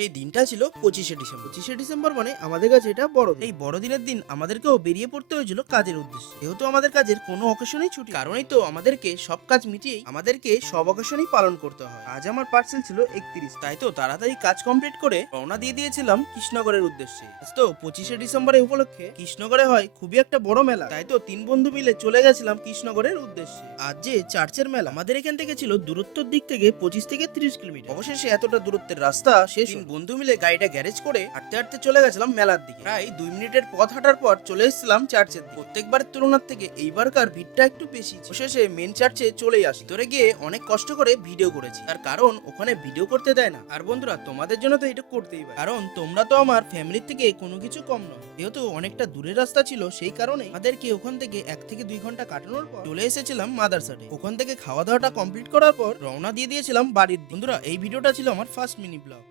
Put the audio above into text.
সেই দিনটা ছিল 25শে ডিসেম্বর। 25শে ডিসেম্বর মানে আমাদের কাছে এটা বড় দিন। এই বড়দিনের দিন আমাদেরকেও বেরিয়ে পড়তে হয়েছিল কাজের উদ্দেশ্যে, যেহেতু আমাদের কাজের কোনো অকেশনেই ছুটি, কারণেই তো আমাদেরকে সব কাজ মিটিয়েই আমাদেরকে সব অকেশনেই পালন করতে হয়। আজ আমার পার্সেল ছিল 31, তাই তো তাড়াতাড়ি কাজ কমপ্লিট করে রওনা দিয়ে দিয়েছিলাম কৃষ্ণগড়ের উদ্দেশ্যে। আজ তো 25শে ডিসেম্বরের উপলক্ষে কৃষ্ণগড়ে হয় খুবই একটা বড় মেলা, তাই তো 3 বন্ধু মিলে চলে গেছিলাম কৃষ্ণগড়ের উদ্দেশ্যে। আজ যে চার্চের মেলা, আমাদের এখান থেকে ছিল দূরত্বর দিক থেকে 25 থেকে 30 কিলোমিটার। অবশেষে এতটা দূরত্বের রাস্তা শেষ, 3 বন্ধু মিলে গাড়িটা গ্যারেজ করে হাঁটতে হাঁটতে চলে গেছিলাম মেলার দিকে। প্রায় 2 মিনিটের পথ হাঁটার পর চলে এসেছিলাম চার্চের দিকে। প্রত্যেকবারের তুলনার থেকে এইবারকার ভিড়টা একটু বেশি। অবশেষে মেন চার্চে চলেই আসি। ভিতরে গিয়ে অনেক কষ্ট করে ভিডিও করেছি, তার কারণ ওখানে ভিডিও করতে দেয় না। আর বন্ধুরা, তোমাদের জন্য তো এটা করতেই পারে, কারণ তোমরা তো আমার ফ্যামিলির থেকে কোনো কিছু কম নয়। যেহেতু অনেকটা দূরের রাস্তা ছিল, সেই কারণে আমাদেরকে ওখান থেকে 1 থেকে 2 ঘন্টা কাটানোর পর চলে এসেছিলাম মাদারসাটে। ওখান থেকে খাওয়া দাওয়াটা কমপ্লিট করার পর রওনা দিয়ে দিয়েছিলাম বাড়ির দিকে। বন্ধুরা, এই ভিডিওটা ছিল আমার ফার্স্ট মিনি ব্লগ।